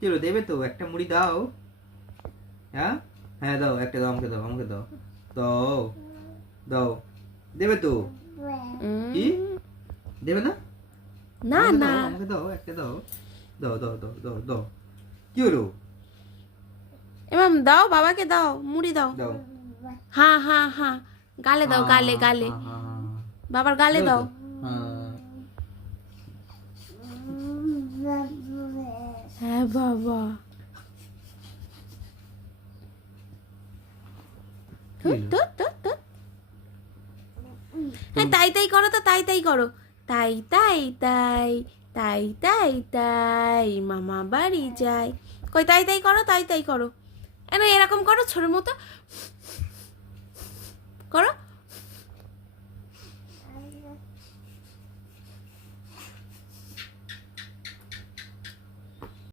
চলো দেবে তো, একটা মুড়ি দাও। হ্যাঁ হ্যাঁ দাও, একটা দাও, আমাকে দাও, আমাকে দাও, দাও দাও, দেবে তো? কি উম, দেবে না? না আমাকে না। দাও, আমাকে দাও, একটা দাও, দাও দাও দাও দাও দাও। কি হলো? এবার দাও, বাবাকে দাও, মুড়ি দাও। দাও। হ্যাঁ হ্যাঁ হ্যাঁ, গালে দাও, গালে হ্যাঁ গালে, হ্যাঁ হ্যাঁ হ্যাঁ। বাবার গালে দেবে দাও। তো? হ্যাঁ। হ্যাঁ বাবা। কি হলো? তো তো তো, হ্যাঁ তাই তাই করো তো, তাই তাই করো। তাই তাই তাই, তাই তাই তাই, মামা বাড়ি যাই। কই তাই তাই করো, তাই তাই করো। এরকম করো ছোটোর মতো, করো।